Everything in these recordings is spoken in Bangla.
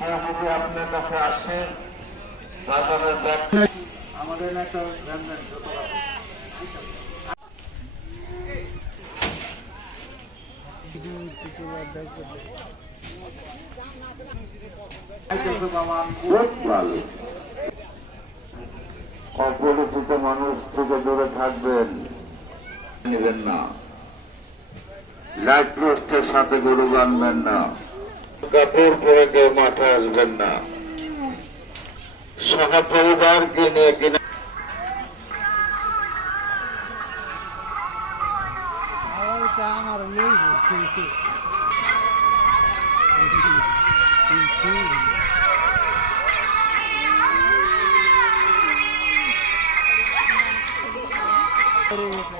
কেউ যদি আপনার কাছে আসে বাজারের ব্যাগ আমাদের একটা অপরিচিত মানুষ থেকে দূরে থাকবেন। নেবেন না। লাইট পোস্টের সাথে গরু বানবেন না। कपूर पुरे के माथा गन्ना सह परिवार के लिए गिना Thank you.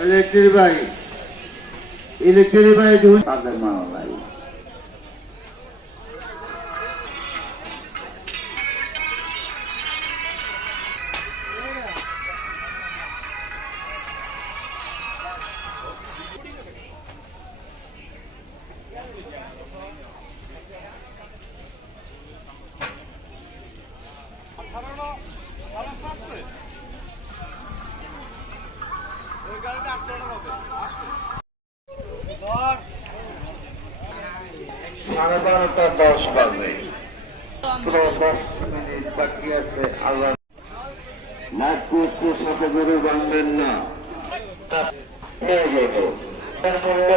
ইলেকট্রিক ভাই ইলেকট্রিক ভাই দেখুন তাদের মানা সাড়ে বারোটা দশ বাজে। মিনিট বাকি আছে, আল্লাহ। লাইট পোস্টের সাথে গরু বাঁধবেন না। তা হয়ে গেল মূল্য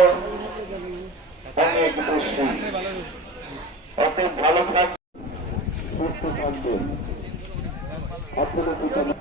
অনেক বেশি। অত ভালো থাকবেন সুস্থ থাকবেন। পিছনে